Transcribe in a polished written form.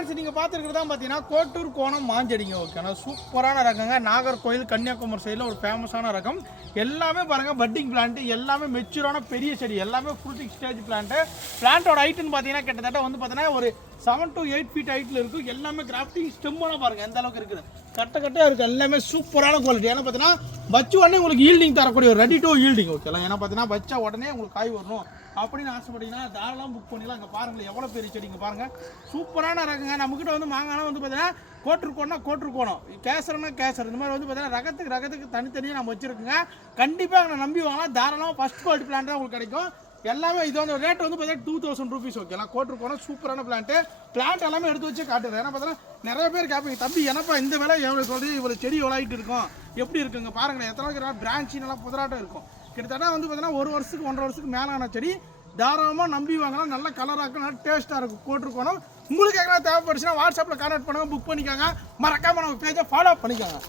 Plans நீங்கள் பார்த்துருக்கிறதா பார்த்தீங்கன்னா கோட்டூர் கோணம் மாஞ்செடிங்க. ஓகேண்ணா, சூப்பரான ரகங்க. நாகர்கோயில் கன்னியாகுமரி சைடில் ஒரு ஃபேமஸான ரகம். எல்லாமே பாருங்கள் பட்டிங் பிளான்ட்டு, எல்லாமே மெச்சூரான பெரிய செடி, எல்லாமே ஃப்ரூட்டிங் ஸ்டேஜ் பிளான்ட்டோட ஹைட்டுன்னு பார்த்தீங்கன்னா கிட்டத்தட்ட வந்து பார்த்தீங்கன்னா ஒரு 7 to 8 feet ஹைட்டில் இருக்கும். எல்லாமே கிராஃப்டிங் ஸ்டெம்மெல்லாம் பாருங்கள் எந்த அளவுக்கு இருக்குது, கட்டாக இருக்குது. எல்லாமே சூப்பரான குவாலிட்டி. ஏன்னா பார்த்தீங்கன்னா வச்ச உடனே உங்களுக்கு ஈல்டிங் தரக்கூடிய ஒரு ரெடி டு ஈல்டிங். ஓகேலாம், ஏன்னா பார்த்தீங்கன்னா வச்ச உடனே உங்களுக்கு காய் வரணும் அப்படின்னு ஆசைப்பட்டீங்கன்னா தாராளம் புக் பண்ணிடலாம். இங்கே பாருங்கள் எவ்வளோ பெரிய செடிங்க பாருங்கள், சூப்பரான ரகங்க. நம்மக்கிட்ட வந்து மாங்கானா வந்து பார்த்தீங்கன்னா கோட்டிருக்கோணும், கேசரம்னா கேசர், இந்த மாதிரி வந்து பார்த்தீங்கன்னா ரகத்துக்கு தனித்தனியாக நம்ம வச்சுருக்குங்க. கண்டிப்பாக நான் நம்பி வாங்கலாம். தாராளமாக ஃபஸ்ட் குவாலிட்டி பிளான் தான் உங்களுக்கு கிடைக்கும். எல்லாமே இது வந்து ரேட் வந்து பார்த்தீங்கன்னா 2000 rupees. ஓகேலாம், கோட்டிருக்கோணும் சூப்பரான பிளான்ட் எல்லாமே எடுத்து வச்சு காட்டுறேன். ஏன்னா பார்த்தீங்கன்னா நிறைய பேர் கேட்பீங்க, தம்பி என்னப்பா இந்த விலை எவ்வளோ சொல்கிறீங்க, இவ்வளோ செடி எவ்வளோ ஆகிட்டு இருக்கும், எப்படி இருக்குங்க பாருங்களேன், எத்தனை பிரான்ச்சு நல்லா புதராட்டம் இருக்கும். கிட்டத்தட்ட வந்து பார்த்தீங்கன்னா 1 வருஷத்துக்கு 1.5 வருஷத்துக்கு மேலான செடி. தாராளமாக நம்பி வாங்கலாம். நல்ல கலராக இருக்கும், நல்லா டேஸ்ட்டாக இருக்கும். கோட்டிருக்கோணும் உங்களுக்கு எங்கன்னா தேவைப்படுச்சுன்னா வாட்ஸ்அப்பில் கான்டாக்ட் பண்ணுங்கள், புக் பண்ணிக்காங்க. மறக்காமல் நம்ம பேஜை ஃபாலோ பண்ணிக்காங்க.